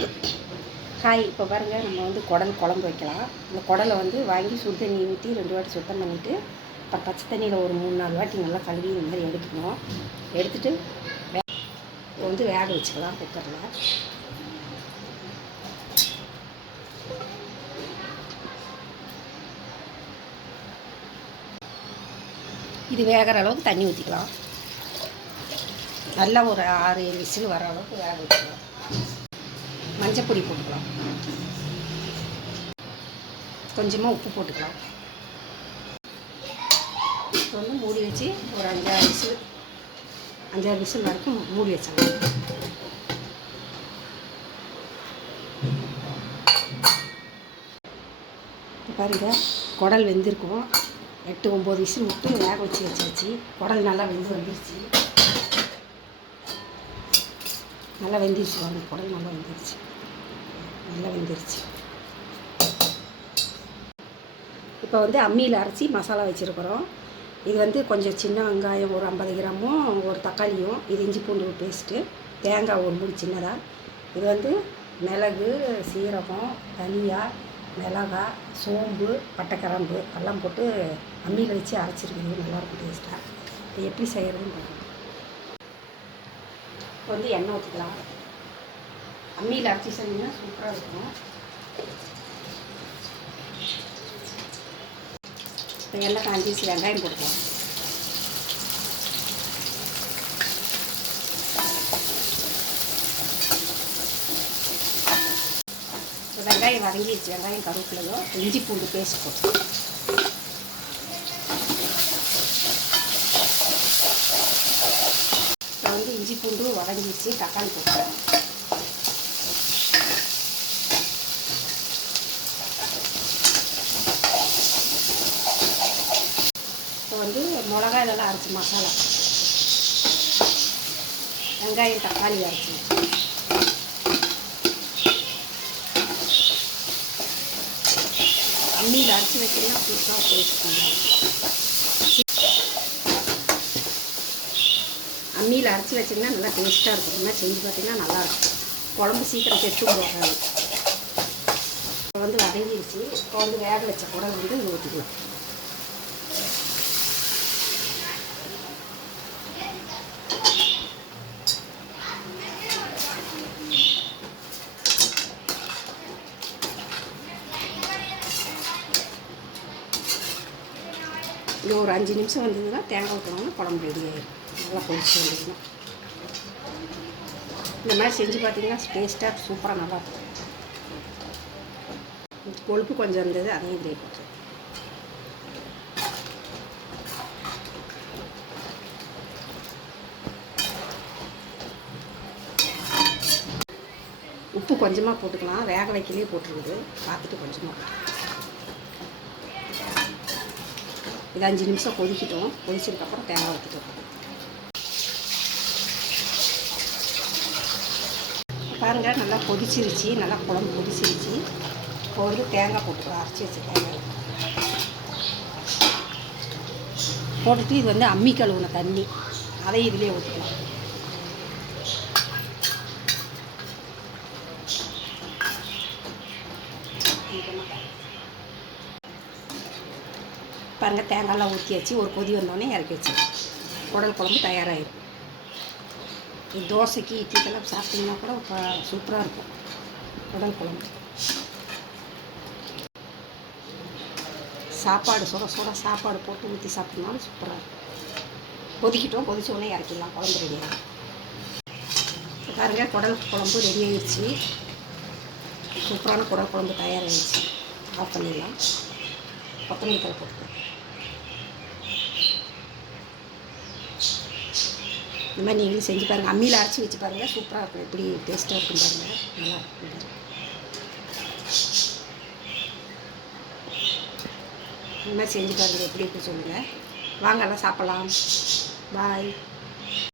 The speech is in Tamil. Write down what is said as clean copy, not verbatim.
ஹாய், இப்போ பாருங்கள், நம்ம வந்து குடல் குழம்பு வைக்கலாம். இந்த குடலை வந்து வாங்கி சுடு தண்ணி ஊற்றி 2 வாட்டி சுத்தம் பண்ணிவிட்டு அப்புறம் பச்சை தண்ணியில் ஒரு 3-4 வாட்டி நல்லா கழுவி இந்த மாதிரி எடுத்துக்கணும். எடுத்துகிட்டு இப்போ வந்து வேக வச்சுக்கலாம் குக்கரில். இது வேகிற அளவுக்கு தண்ணி ஊற்றிக்கலாம். நல்லா ஒரு 6-7 விசில் வர அளவுக்கு வேக வச்சுக்கலாம். மஞ்சப்பொடி போட்டுக்கலாம், கொஞ்சமாக உப்பு போட்டுக்கலாம். இப்போ வந்து மூடி வச்சு ஒரு 5-6 விசில் வரைக்கும் மூடி வச்சிடலாம். இப்போ பாருங்கள், குடல் வெந்திருக்கும். 8-9 விசில் விட்டு வேக வச்சாச்சு. குடல் நல்லா வந்துருச்சு. நல்லா வெந்துருச்சு பாருங்கள், குடல் நல்லா வெந்துருச்சு. இப்போ வந்து அம்மியில் அரைச்சி மசாலா வச்சுருக்குறோம். இது வந்து கொஞ்சம் சின்ன வெங்காயம் ஒரு 50 கிராமும், ஒரு தக்காளியும், இது இஞ்சி பூண்டு பேஸ்ட்டு, தேங்காய் ஒரு மூடி சின்னதாக. இது வந்து மிளகு, சீரகம், தனியா, மிளகாய், சோம்பு, பட்டைக்கிராம்பு எல்லாம் போட்டு அம்மியில் வச்சு அரைச்சிருக்குது. நல்லாயிருக்கும் டேஸ்ட்டாக. இது எப்படி செய்கிறதுன்னு பார்க்கணும். இப்போ வந்து எண்ணெய் ஊற்றிக்கலாம். அம்மியில் அரைச்சி செஞ்சிங்கன்னா சூப்பராக இருக்கும். இப்போ எண்ணெய் காஞ்சிச்சு, வெங்காயம் போட்டுக்கலாம். வெங்காயம் வதங்கிடுச்சு. வெங்காயம் கருவேப்பிலையும் இஞ்சி பூண்டு பேஸ்ட் போட்டு இப்போ வந்து இஞ்சி பூண்டு வதங்கிடுச்சு. தக்காளி போட்டுக்கலாம். இப்போ வந்து மிளகாய் இதெல்லாம் அரைச்சி மசாலா, வெங்காயம் தக்காளி அரைச்சி, அம்மியில் அரைச்சி வைக்கலாம். சூப்பராக போயிட்டு அம்மியில் அரைச்சி வச்சிங்கன்னா நல்லா டேஸ்ட்டாக இருக்கும். இந்த மாதிரி செஞ்சு பார்த்தீங்கன்னா நல்லாயிருக்கும். குழம்பு சீக்கிரம் கெட்டும் போகாது. இப்போ வந்து வதங்கிடுச்சு. இப்போ வந்து வேக வச்ச குடல் வந்து இங்கே ஊற்றிக்கலாம். இது ஒரு 5 நிமிஷம் வந்ததுன்னா தேங்காய் ஊற்றணும்னா குழம்பு ரெடி ஆகிடும். நல்லா கொதிச்சு வந்துடுங்க. இந்த மாதிரி செஞ்சு பார்த்தீங்கன்னா டேஸ்ட்டாக சூப்பராக நல்லாயிருக்கும். கொழுப்பு கொஞ்சம் இருந்தது, அதையும் இதிலே போட்டு உப்பு கொஞ்சமாக போட்டுக்கலாம். வேக வைக்கலே போட்டுருக்குது, பார்த்துட்டு கொஞ்சமாக போட்டு இது 5 நிமிஷம் கொதிக்கிட்டோம். கொதிச்சதுக்கப்புறம் தேங்காய் ஊற்றிட்டு பாருங்கள், நல்லா கொதிச்சிருச்சு. நல்லா குழம்பு கொதிச்சிருச்சு. இப்போ வந்து தேங்காய் போட்டுக்கலாம். அரைச்சி வச்ச தேங்காய் போட்டுட்டு இது வந்து அம்மி கழுவுன தண்ணி, அதை இதிலே ஊற்றிக்கலாம். பாருங்கள், தேங்காயெலாம் ஊற்றியாச்சு. ஒரு கொதி வந்தோடனே இறக்கி வச்சு குடல் குழம்பு தயாராகிடும். இது தோசைக்கு இட்லிக்கெல்லாம் சாப்பிட்டிங்கன்னா கூட சூப்பராக இருக்கும் குடல் குழம்பு. சாப்பாடு சுட சாப்பாடு போட்டு ஊற்றி சாப்பிட்டோம்னாலும் சூப்பராக இருக்கும். கொதிக்கிட்டோம். கொதிச்ச உடனே இறக்கிடலாம். குழம்பு ரெடி ஆகிடும். பாருங்கள், குடல் குழம்பு ரெடி ஆகிடுச்சு. சூப்பரான குடல் குழம்பு தயாராகிடுச்சு. ஆஃப் பண்ணிடலாம். கொத்தமல்லி தழை போட்டுக்கலாம். இந்த மாதிரி நீங்களும் செஞ்சு பாருங்கள். அம்மியில் அரைச்சி வச்சு பாருங்கள், சூப்பராக இருக்கும். எப்படி டேஸ்ட்டாக இருக்கும் பாருங்கள். நல்லா இருக்கும். இந்த மாதிரி செஞ்சு பாருங்கள், எப்படி இருக்குன்னு சொல்லுங்கள். வாங்க, எல்லாம் சாப்பிட்லாம். பாய்.